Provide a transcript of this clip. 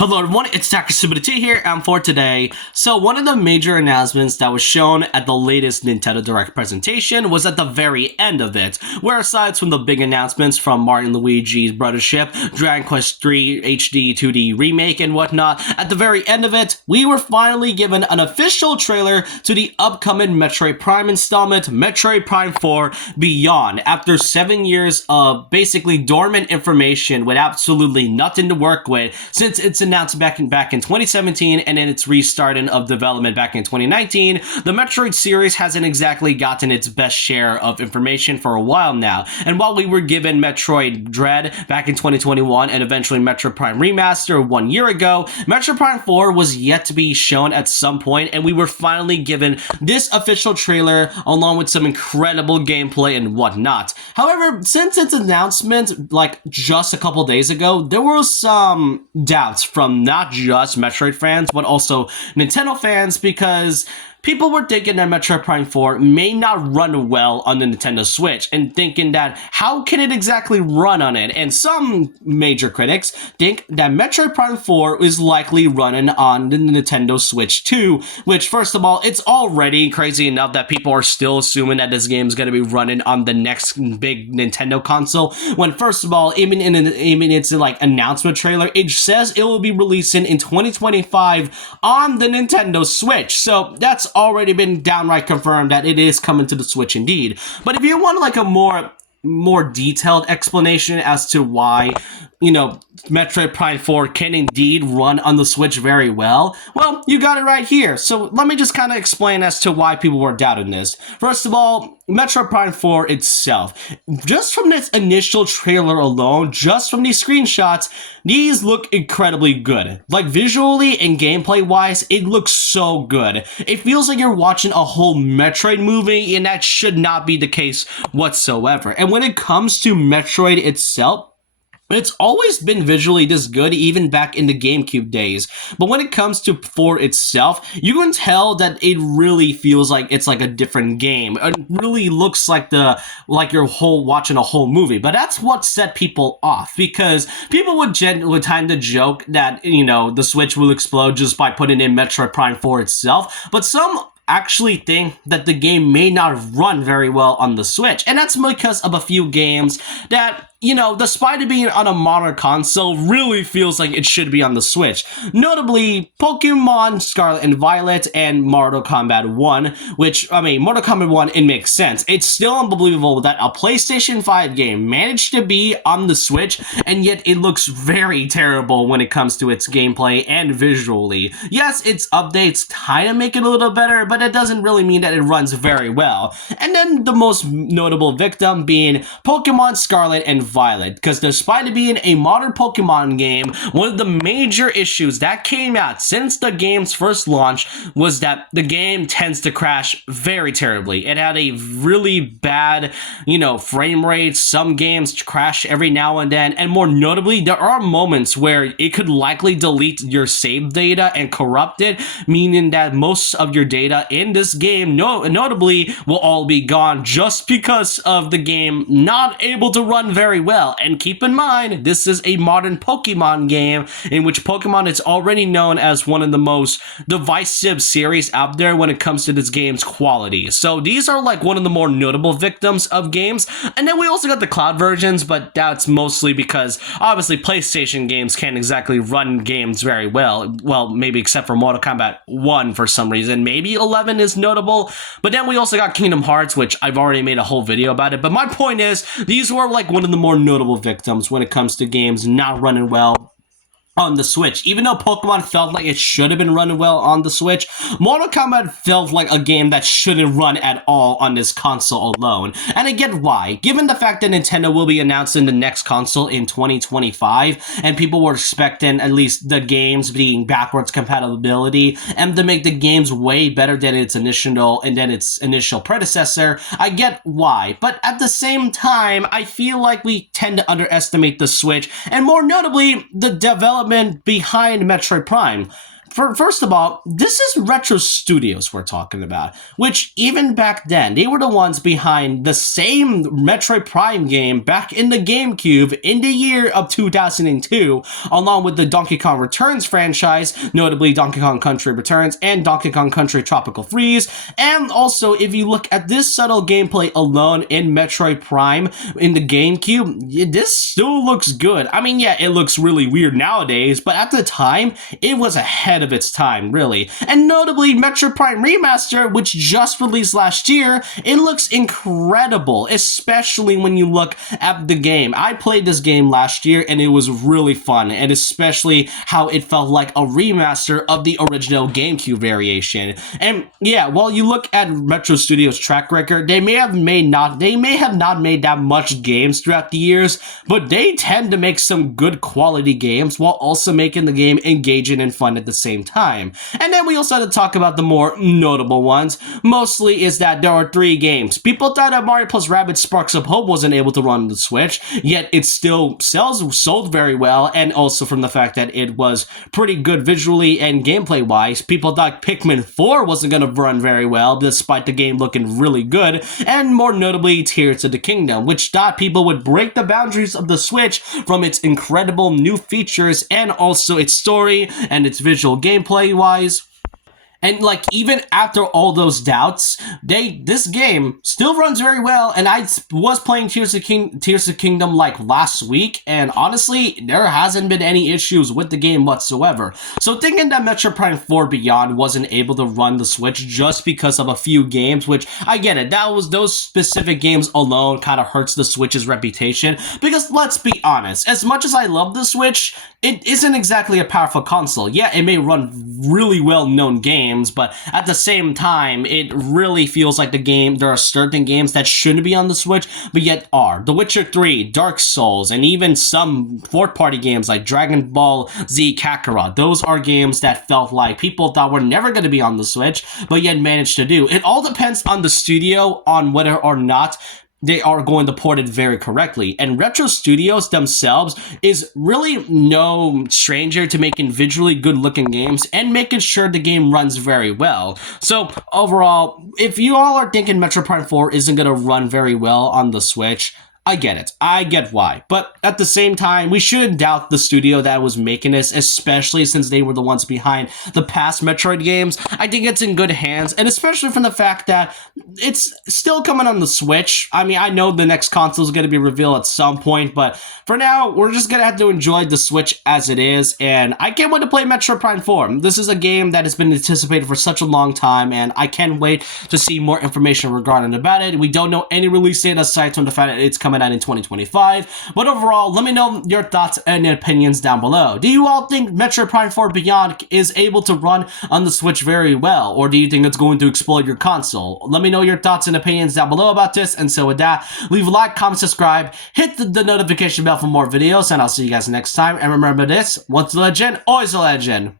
Hello everyone, it's Dr. Subita here, and for today, so one of the major announcements that was shown at the latest Nintendo Direct presentation was at the very end of it, where aside from the big announcements from Mario & Luigi's Brothership, Dragon Quest III HD 2D Remake and whatnot, at the very end of it, we were finally given an official trailer to the upcoming Metroid Prime installment, Metroid Prime 4 Beyond, after 7 years of basically dormant information with absolutely nothing to work with, since it's announced back in 2017 and then its restarting of development back in 2019, the Metroid series hasn't exactly gotten its best share of information for a while now. And while we were given Metroid Dread back in 2021 and eventually Metroid Prime Remaster 1 year ago, Metroid Prime 4 was yet to be shown at some point, and we were finally given this official trailer along with some incredible gameplay and whatnot. However, since its announcement like just a couple days ago, there were some doubts from not just Metroid fans, but also Nintendo fans, because people were thinking that Metroid Prime 4 may not run well on the Nintendo Switch, and thinking that how can it exactly run on it? And some major critics think that Metroid Prime 4 is likely running on the Nintendo Switch 2, which first of all, it's already crazy enough that people are still assuming that this game is going to be running on the next big Nintendo console, when first of all, even in its like announcement trailer, it says it will be releasing in 2025 on the Nintendo Switch. So that's already been downright confirmed that it is coming to the Switch indeed. But if you want like a more detailed explanation as to why, you know, Metroid Prime 4 can indeed run on the Switch very well, well, you got it right here. So let me just kind of explain as to why people were doubting this. First of all, Metroid Prime 4 itself, just from this initial trailer alone, just from these screenshots, these look incredibly good. Like visually and gameplay wise, it looks so good. It feels like you're watching a whole Metroid movie, and that should not be the case whatsoever. And when it comes to Metroid itself, it's always been visually this good, even back in the GameCube days. But when it comes to 4 itself, you can tell that it really feels like it's like a different game. It really looks like you're watching a whole movie. But that's what set people off, because people would kind of joke that, you know, the Switch will explode just by putting in Metroid Prime 4 itself. But some actually think that the game may not run very well on the Switch, and that's because of a few games that, you know, despite it being on a modern console, really feels like it should be on the Switch. Notably, Pokemon Scarlet and Violet and Mortal Kombat 1, which, I mean, Mortal Kombat 1, it makes sense. It's still unbelievable that a PlayStation 5 game managed to be on the Switch, and yet it looks very terrible when it comes to its gameplay and visually. Yes, its updates kind of make it a little better, but it doesn't really mean that it runs very well. And then the most notable victim being Pokemon Scarlet and Violet, because despite it being a modern Pokemon game, one of the major issues that came out since the game's first launch was that the game tends to crash very terribly. It had a really bad, you know, frame rate. Some games crash every now and then, and more notably, there are moments where it could likely delete your save data and corrupt it, meaning that most of your data in this game, notably, will all be gone just because of the game not able to run very well. And keep in mind, this is a modern Pokemon game in which Pokemon is already known as one of the most divisive series out there when it comes to this game's quality. So these are like one of the more notable victims of games. And then we also got the cloud versions, but that's mostly because obviously PlayStation games can't exactly run games very well. Well, maybe except for Mortal Kombat 1 for some reason. Maybe 11 is notable. But then we also got Kingdom Hearts, which I've already made a whole video about it. But my point is, these were like one of the more notable victims when it comes to games not running well on the Switch. Even though Pokemon felt like it should have been running well on the Switch, Mortal Kombat felt like a game that shouldn't run at all on this console alone. And I get why. Given the fact that Nintendo will be announcing the next console in 2025, and people were expecting at least the games being backwards compatibility and to make the games way better than its initial predecessor, I get why. But at the same time, I feel like we tend to underestimate the Switch, and more notably, the development behind Metroid Prime. first of all, this is Retro Studios we're talking about, which even back then, they were the ones behind the same Metroid Prime game back in the GameCube in the year of 2002, along with the Donkey Kong Returns franchise, notably Donkey Kong Country Returns and Donkey Kong Country Tropical Freeze. And also, if you look at this subtle gameplay alone in Metroid Prime in the GameCube, this still looks good. I mean, yeah, it looks really weird nowadays, but at the time, it was ahead of its time, really. And notably, Metroid Prime Remaster, which just released last year, it looks incredible, especially when you look at the game. I played this game last year, and it was really fun, and especially how it felt like a remaster of the original GameCube variation. And yeah, while you look at Retro Studios' track record, they may have not made that much games throughout the years, but they tend to make some good quality games while also making the game engaging and fun at the same time. And then we also had to talk about the more notable ones. Mostly is that there are 3 games. People thought that Mario plus Rabbids Sparks of Hope wasn't able to run on the Switch, yet it still sold very well, and also from the fact that it was pretty good visually and gameplay wise. People thought Pikmin 4 wasn't going to run very well despite the game looking really good, and more notably Tears of the Kingdom, which thought people would break the boundaries of the Switch from its incredible new features and also its story and its visual gameplay wise. And like even after all those doubts, this game still runs very well. And I was playing Tears of Kingdom like last week, and honestly, there hasn't been any issues with the game whatsoever. So thinking that Metroid Prime 4 Beyond wasn't able to run the Switch just because of a few games, which I get it, those specific games alone kind of hurts the Switch's reputation. Because let's be honest, as much as I love the Switch, it isn't exactly a powerful console. Yeah, it may run really well-known games, but at the same time, it really feels like there are certain games that shouldn't be on the Switch, but yet are. The Witcher 3, Dark Souls, and even some fourth-party games like Dragon Ball Z Kakarot. Those are games that felt like people thought were never going to be on the Switch, but yet managed to do. It all depends on the studio on whether or not they are going to port it very correctly. And Retro Studios themselves is really no stranger to making visually good looking games and making sure the game runs very well. So overall, if you all are thinking Metroid Prime 4 isn't going to run very well on the Switch, I get it. I get why. But at the same time, we shouldn't doubt the studio that was making this, especially since they were the ones behind the past Metroid games. I think it's in good hands, and especially from the fact that it's still coming on the Switch. I mean, I know the next console is going to be revealed at some point, but for now, we're just going to have to enjoy the Switch as it is, and I can't wait to play Metroid Prime 4. This is a game that has been anticipated for such a long time, and I can't wait to see more information regarding about it. We don't know any release date aside from the fact that it's coming out in 2025, but overall, let me know your thoughts and opinions down below. Do you all think Metroid Prime 4 Beyond is able to run on the Switch very well, or do you think it's going to explode your console? Let me know your thoughts and opinions down below about this, and so with that, leave a like, comment, subscribe, hit the notification bell for more videos, and I'll see you guys next time, and remember this, once a legend, always a legend.